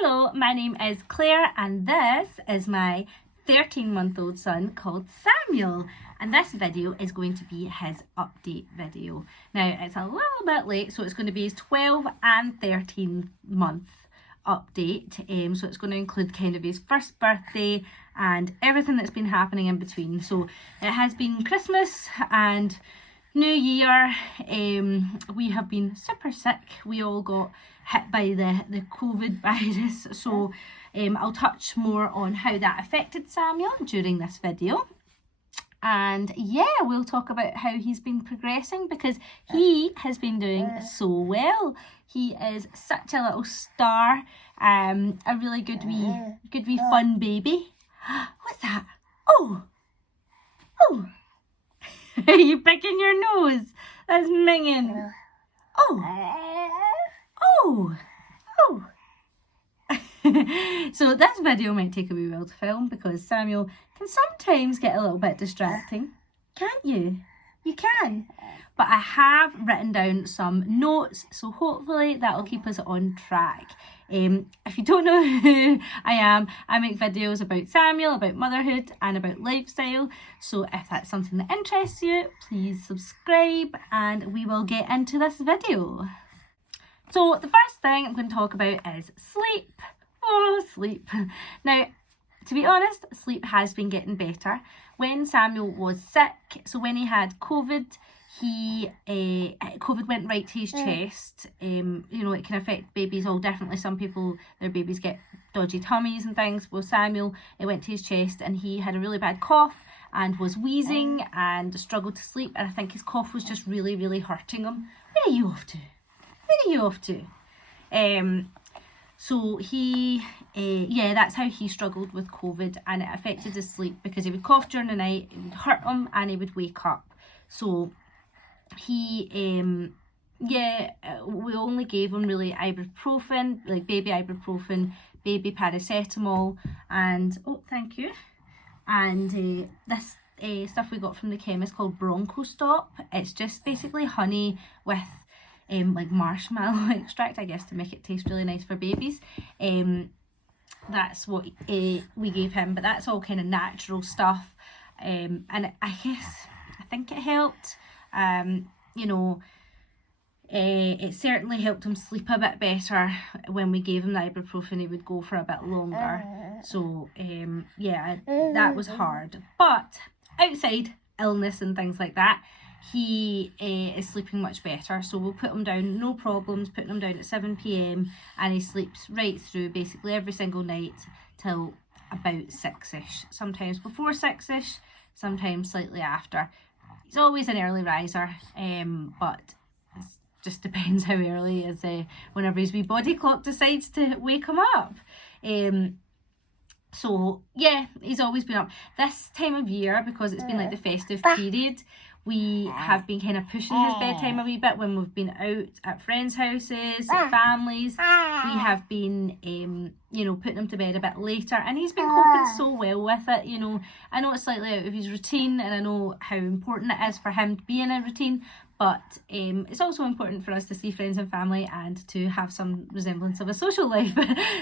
Hello, my name is Claire and this is my 13-month-old son called Samuel, and this video is going to be his update video. Now it's a little bit late, so it's going to be his 12 and 13 month update, so it's going to include kind of his first birthday and everything that's been happening in between. So it has been Christmas and New Year. We have been super sick. We all got hit by the COVID virus, so I'll touch more on how that affected Samuel during this video. And yeah, we'll talk about how he's been progressing because he has been doing so well. He is such a little star, a really good wee fun baby. What's that? Oh! Are you picking your nose? That's minging. Oh! So this video might take a wee while to film because Samuel can sometimes get a little bit distracting. Can't you? You can. But I have written down some notes, so hopefully that'll keep us on track. If you don't know who I am, I make videos about Samuel, about motherhood and about lifestyle. So if that's something that interests you, please subscribe and we will get into this video. So the first thing I'm going to talk about is sleep. Oh, sleep. Now, to be honest, sleep has been getting better. When Samuel was sick, so when he had COVID, COVID went right to his chest. You know, it can affect babies all differently. Some people, their babies get dodgy tummies and things. Well, Samuel, it went to his chest and he had a really bad cough and was wheezing and struggled to sleep. And I think his cough was just really, really hurting him. Where are you off to? Where are you off to? So he, that's how he struggled with COVID, and it affected his sleep because he would cough during the night, it would hurt him and he would wake up. So he, we only gave him really ibuprofen, like baby ibuprofen, baby paracetamol, and, oh, thank you. And this stuff we got from the chemist called Bronco Stop. It's just basically honey with like marshmallow extract, I guess, to make it taste really nice for babies. That's what we gave him, but that's all kind of natural stuff. And I think it helped. You know, it certainly helped him sleep a bit better. When we gave him the ibuprofen, he would go for a bit longer. So that was hard. But outside illness and things like that, he is sleeping much better, so we'll put him down, no problems, putting him down at 7 p.m. and he sleeps right through basically every single night till about 6ish, sometimes before 6ish, sometimes slightly after. He's always an early riser, but it just depends how early is whenever his wee body clock decides to wake him up. So yeah, he's always been up. This time of year, because it's been like the festive period, we have been kind of pushing his bedtime a wee bit when we've been out at friends' houses, at families. We have been, you know, putting him to bed a bit later, and he's been coping so well with it. You know, I know it's slightly out of his routine, and I know how important it is for him to be in a routine, but it's also important for us to see friends and family and to have some resemblance of a social life.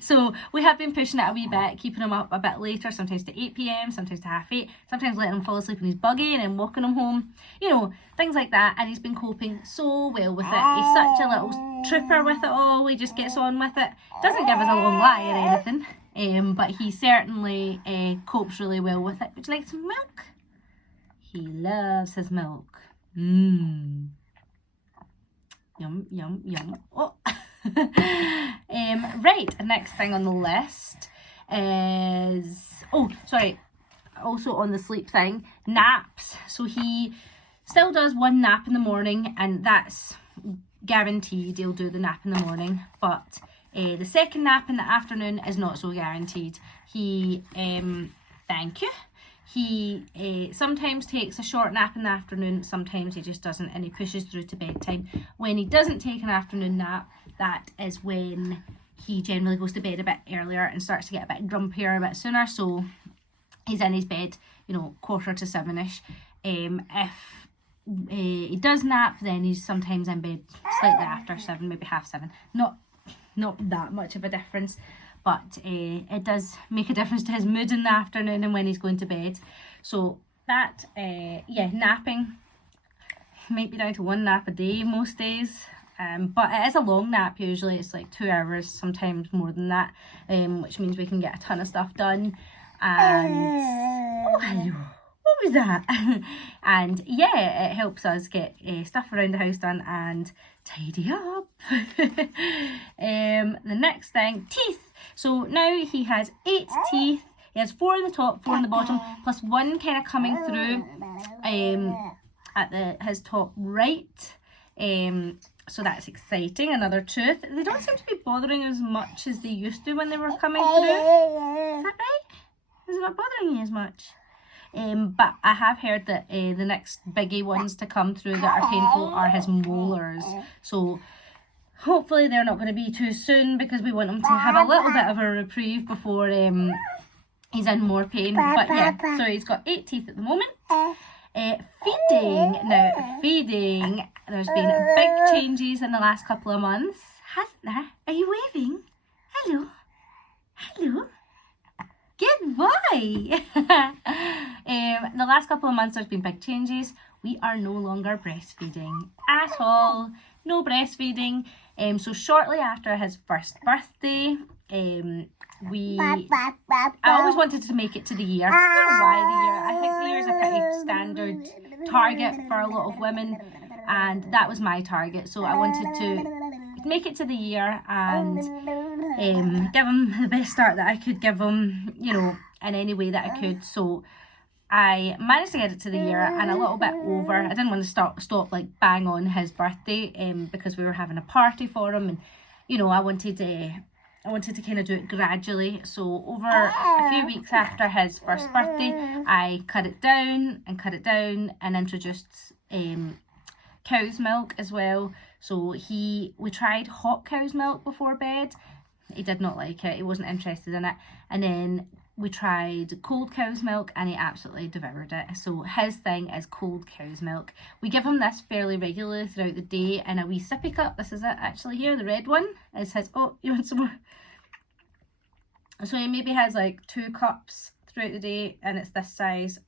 So we have been pushing it a wee bit, keeping him up a bit later, sometimes to 8 p.m, sometimes to 8:30, sometimes letting him fall asleep in his buggy and then walking him home, you know, things like that. And he's been coping so well with it. He's such a little trooper with it all. He just gets on with it. Doesn't give us a long lie or anything, but he certainly copes really well with it. Would you like some milk? He loves his milk. Yum, yum, yum. Oh. Right, next thing on the list is, also on the sleep thing, naps. So he still does one nap in the morning, and that's guaranteed. He'll do the nap in the morning, but the second nap in the afternoon is not so guaranteed. He, thank you. He sometimes takes a short nap in the afternoon, sometimes he just doesn't, and he pushes through to bedtime. When he doesn't take an afternoon nap, that is when he generally goes to bed a bit earlier and starts to get a bit grumpier a bit sooner. So he's in his bed, you know, 7:15ish. If he does nap, then he's sometimes in bed slightly after 7, maybe 7:30. Not that much of a difference. but it does make a difference to his mood in the afternoon and when he's going to bed. So that, napping, might be down to 1 nap a day most days. But it is a long nap usually. It's like 2 hours, sometimes more than that, which means we can get a ton of stuff done. And oh, hello, what was that? And yeah, it helps us get stuff around the house done and tidy up. The next thing, teeth. So now he has 8 teeth. He has 4 in the top, 4 in the bottom, plus 1 kind of coming through at his top right. So that's exciting. Another tooth. They don't seem to be bothering as much as they used to when they were coming through. Is that right? Is it not bothering you as much? But I have heard that the next biggie ones to come through that are painful are his molars. So hopefully they're not going to be too soon, because we want him to have a little bit of a reprieve before he's in more pain. But yeah, so he's got 8 teeth at the moment. Feeding. Now, feeding, there's been big changes in the last couple of months, hasn't there? Are you waving? Hello? Hello? Good boy! The last couple of months there's been big changes. We are no longer breastfeeding at all. No breastfeeding. So shortly after his first birthday, I always wanted to make it to the year. I don't know why the year. I think the year is a pretty standard target for a lot of women, and that was my target. So I wanted to make it to the year and give him the best start that I could give him, you know, in any way that I could. So I managed to get it to the year and a little bit over. I didn't want to stop like bang on his birthday, because we were having a party for him, and you know, I wanted to kind of do it gradually. So over a few weeks after his first birthday, I cut it down and introduced cow's milk as well. So we tried hot cow's milk before bed. He did not like it. He wasn't interested in it. And then we tried cold cow's milk and he absolutely devoured it. So his thing is cold cow's milk. We give him this fairly regularly throughout the day in a wee sippy cup. This is it actually here, the red one. Is his, oh, you want some more? So he maybe has like 2 cups throughout the day and it's this size.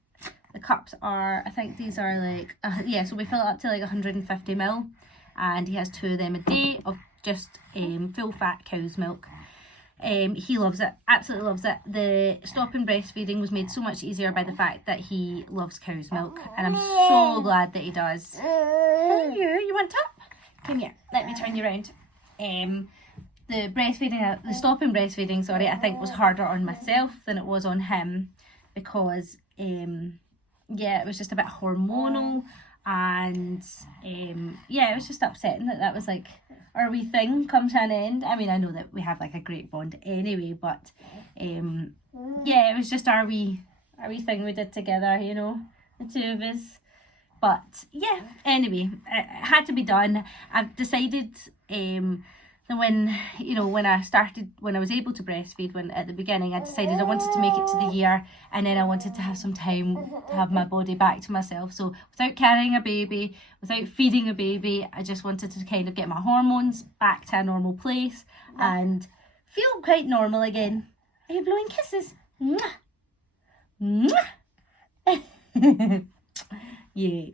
The cups are, I think these are like, so we fill it up to like 150 ml, and he has 2 of them a day of just full fat cow's milk. He loves it, absolutely loves it. The stopping breastfeeding was made so much easier by the fact that he loves cow's milk, and I'm so glad that he does. Hello, you want up? Come here, let me turn you around. The stopping breastfeeding, sorry, I think was harder on myself than it was on him, because it was just a bit hormonal, and it was just upsetting that was like our wee thing come to an end. I mean, I know that we have like a great bond anyway, but it was just our wee thing we did together, you know, the 2 of us. But yeah, anyway, it had to be done. I've decided that when I was able to breastfeed, at the beginning I decided I wanted to make it to the year, and then I wanted to have some time to have my body back to myself. So without carrying a baby, without feeding a baby, I just wanted to kind of get my hormones back to a normal place and feel quite normal again. Are you blowing kisses? Mwah! Mwah! Yes.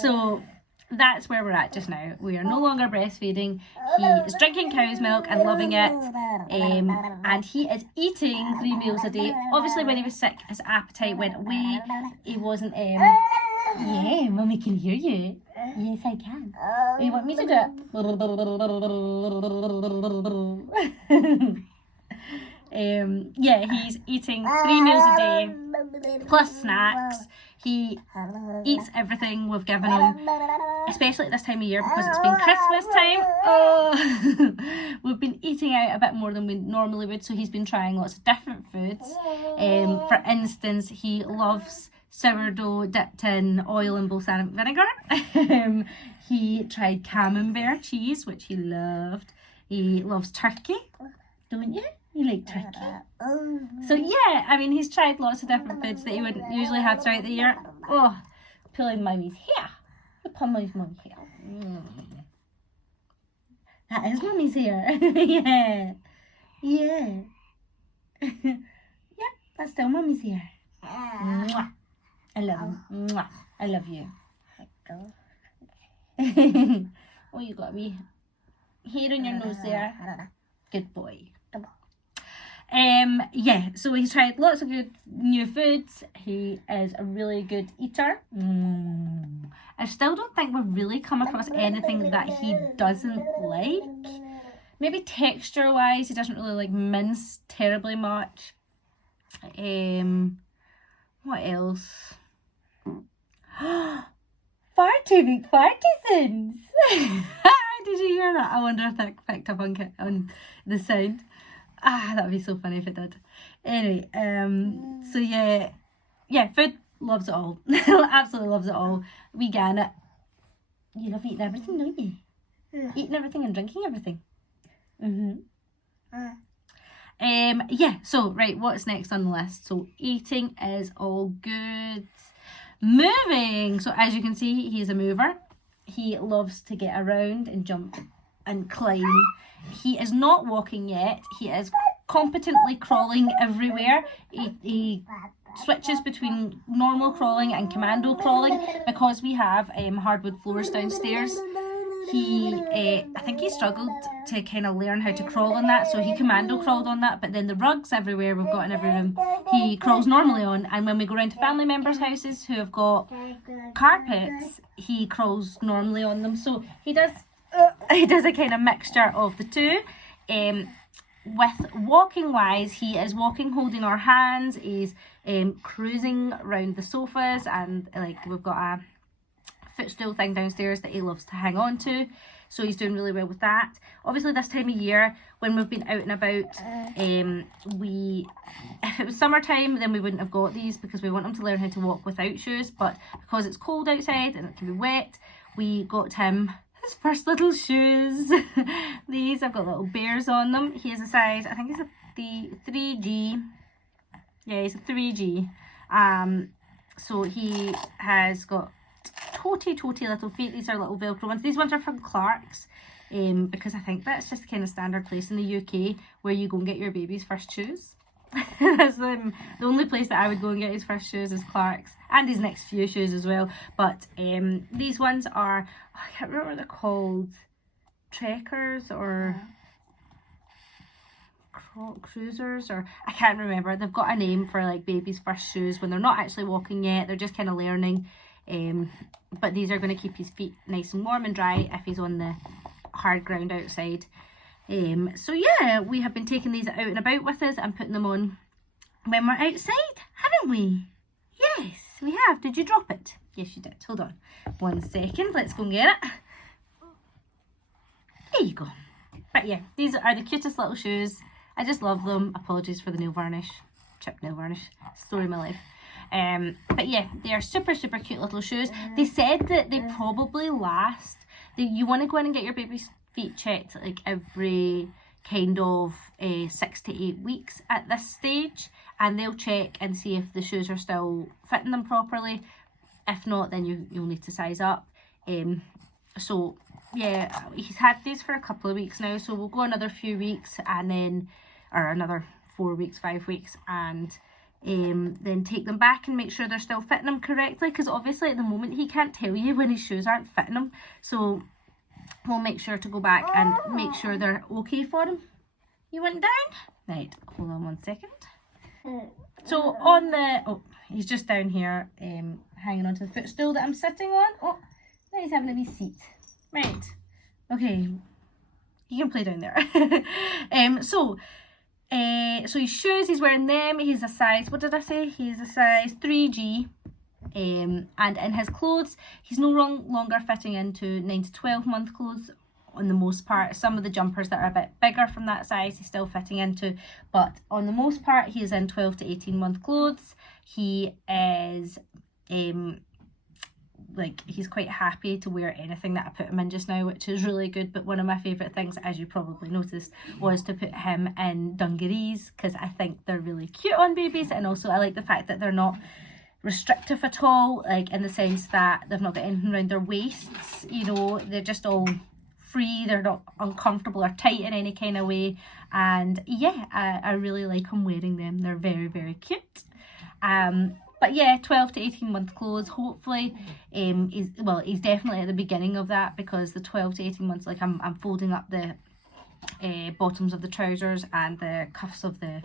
So that's where we're at just now. We are no longer breastfeeding. He is drinking cow's milk and loving it, and he is eating 3 meals a day. Obviously when he was sick, his appetite went away. He wasn't yeah, Mummy can hear you. Yes, I can. You want me to do it? He's eating 3 meals a day plus snacks. He eats everything we've given him, especially at this time of year because it's been Christmas time. Oh, we've been eating out a bit more than we normally would, so he's been trying lots of different foods. For instance, he loves sourdough dipped in oil and balsamic vinegar. He tried camembert cheese, which he loved. He loves turkey, don't you? You like turkey? So yeah, I mean, he's tried lots of different foods that he wouldn't usually have throughout the year. Oh, pulling Mummy's hair. Pull Mummy's hair. That is Mummy's hair. Yeah. Yeah. Yep, that's still Mummy's here. Mwah. I love you. Mwah. I love you. Oh, you got me hair on your nose there. Good boy. Yeah, so he's tried lots of good new foods. He is a really good eater. I still don't think we've really come across anything that he doesn't like. Maybe texture wise, he doesn't really like mince terribly much. What else? Far too big partisans. Did you hear that? I wonder if that picked up on the sound. That would be so funny if it did. Anyway, so yeah, food, loves it all. Absolutely loves it all. We get it. You love eating everything, don't you? Yeah. Eating everything and drinking everything. Yeah, so right, what's next on the list? So eating is all good. Moving. So as you can see, he's a mover. He loves to get around and jump and climb. He is not walking yet. He is competently crawling everywhere. He switches between normal crawling and commando crawling because we have hardwood floors downstairs. I think he struggled to kind of learn how to crawl on that, so he commando crawled on that, but then the rugs everywhere we've got in every room, he crawls normally on, and when we go around to family members' houses who have got carpets, he crawls normally on them. So he does a kind of mixture of the two. With walking wise, he is walking holding our hands, he's cruising around the sofas, and like we've got a footstool thing downstairs that he loves to hang on to, so he's doing really well with that. Obviously this time of year when we've been out and about, if it was summertime then we wouldn't have got these because we want him to learn how to walk without shoes, but because it's cold outside and it can be wet, we got him his first little shoes. These have got little bears on them. He is a size, I think he's a 3G. Yeah, he's a 3G. So he has got toty little feet. These are little Velcro ones. These ones are from Clark's, because I think that's just the kind of standard place in the UK where you go and get your baby's first shoes. That's the only place that I would go and get his first shoes is Clark's, and his next few shoes as well. But these ones are, I can't remember what they're called, trekkers or cruisers, or I can't remember. They've got a name for like baby's first shoes when they're not actually walking yet, they're just kind of learning. But these are going to keep his feet nice and warm and dry if he's on the hard ground outside. So yeah, we have been taking these out and about with us and putting them on when we're outside, haven't we? Yes, we have. Did you drop it? Yes, you did. Hold on 1 second. Let's go and get it. There you go. But yeah, these are the cutest little shoes. I just love them. Apologies for the nail varnish. Chipped nail varnish. Story of my life. But yeah, they are super cute little shoes. They said that they probably last, you want to go in and get your baby's feet checked like every kind of 6 to 8 weeks at this stage, and they'll check and see if the shoes are still fitting them properly. If not, then you'll need to size up. So yeah, he's had these for a couple of weeks now, so we'll go another few weeks and then, or another 4 weeks, 5 weeks, and then take them back and make sure they're still fitting him correctly, because obviously at the moment he can't tell you when his shoes aren't fitting him, so we'll make sure to go back and make sure they're okay for him. You went down? Right, hold on 1 second. So on the, he's just down here hanging onto the footstool that I'm sitting on. Oh, now he's having a wee seat. Right, okay, you can play down there. So his shoes, he's wearing them. He's a size, what did I say? He's a size 3G. And in his clothes, he's no longer fitting into 9 to 12 month clothes on the most part. Some of the jumpers that are a bit bigger from that size he's still fitting into, but on the most part he is in 12 to 18 month clothes. He is like, he's quite happy to wear anything that I put him in just now, which is really good. But one of my favourite things, as you probably noticed, was to put him in dungarees, because I think they're really cute on babies, and also I like the fact that they're not restrictive at all, like in the sense that they've not got anything around their waists, you know, they're just all free, they're not uncomfortable or tight in any kind of way, and yeah, I really like him wearing them. They're very, very cute. But yeah, 12 to 18 month clothes, hopefully. He's definitely at the beginning of that, because the 12 to 18 months, like I'm folding up the bottoms of the trousers and the cuffs of the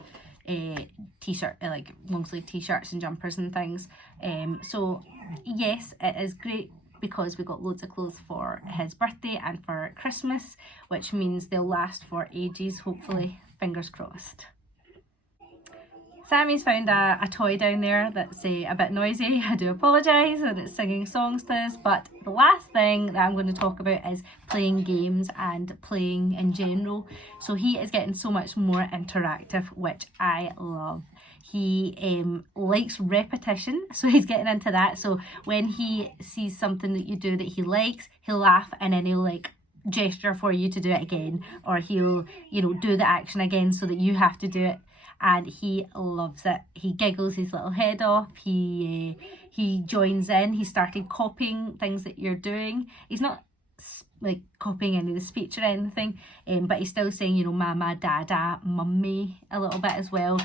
t-shirt, like long sleeve t-shirts and jumpers and things. So yes, it is great because we got loads of clothes for his birthday and for Christmas, which means they'll last for ages, hopefully, fingers crossed. Sammy's found a toy down there that's a bit noisy. I do apologise that it's singing songs to us, but the last thing that I'm going to talk about is playing games and playing in general. So he is getting so much more interactive, which I love. He likes repetition, so he's getting into that. So when he sees something that you do that he likes, he'll laugh, and then he'll like gesture for you to do it again, or he'll, you know, do the action again so that you have to do it. And he loves it. He giggles his little head off. He joins in. He started copying things that you're doing. He's not like copying any of the speech or anything, but he's still saying, you know, mama, dada, mummy a little bit as well.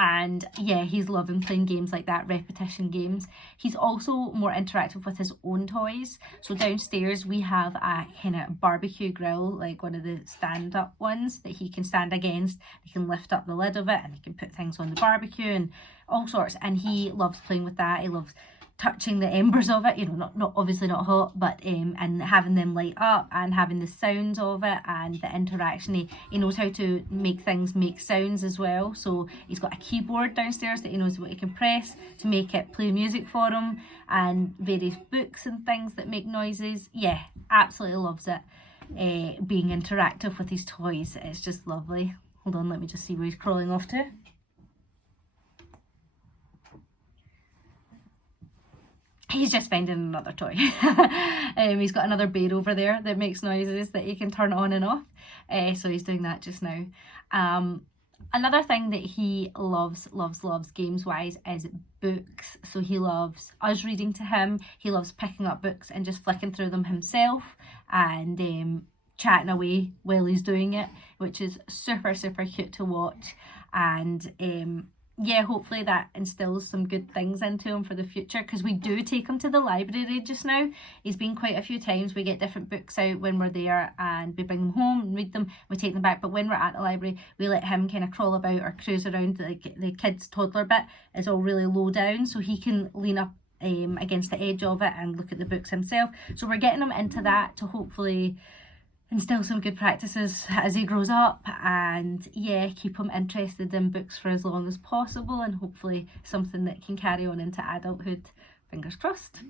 And yeah, he's loving playing games like that, repetition games. He's also more interactive with his own toys. So downstairs we have a kind of barbecue grill, like one of the stand-up ones that he can stand against. He can lift up the lid of it and he can put things on the barbecue and all sorts. And he loves playing with that. He loves touching the embers of it, you know, not obviously not hot, but and having them light up and having the sounds of it and the interaction. He knows how to make things make sounds as well. So he's got a keyboard downstairs that he knows what he can press to make it play music for him, and various books and things that make noises. Yeah, absolutely loves it. Being interactive with his toys, it's just lovely. Hold on, let me just see where he's crawling off to. He's just finding another toy. He's got another bear over there that makes noises that he can turn on and off. So he's doing that just now. Another thing that he loves games wise is books. So he loves us reading to him. He loves picking up books and just flicking through them himself and chatting away while he's doing it, which is super, super cute to watch. And yeah, hopefully that instills some good things into him for the future, because we do take him to the library just now. He's been quite a few times. We get different books out when we're there and we bring them home and read them, we take them back. But when we're at the library, we let him kind of crawl about or cruise around. The kids' toddler bit is all really low down, so he can lean up against the edge of it and look at the books himself. So we're getting him into that to hopefully instill some good practices as he grows up, and yeah, keep him interested in books for as long as possible, and hopefully something that can carry on into adulthood, fingers crossed.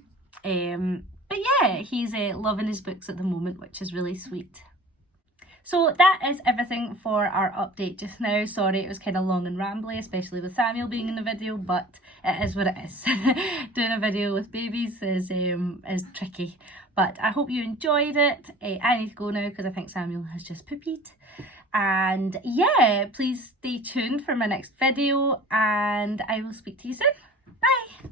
But yeah, he's loving his books at the moment, which is really sweet. So that is everything for our update just now. Sorry it was kind of long and rambly, especially with Samuel being in the video, but it is what it is. Doing a video with babies is tricky. But I hope you enjoyed it. I need to go now because I think Samuel has just poopied. And yeah, please stay tuned for my next video and I will speak to you soon. Bye!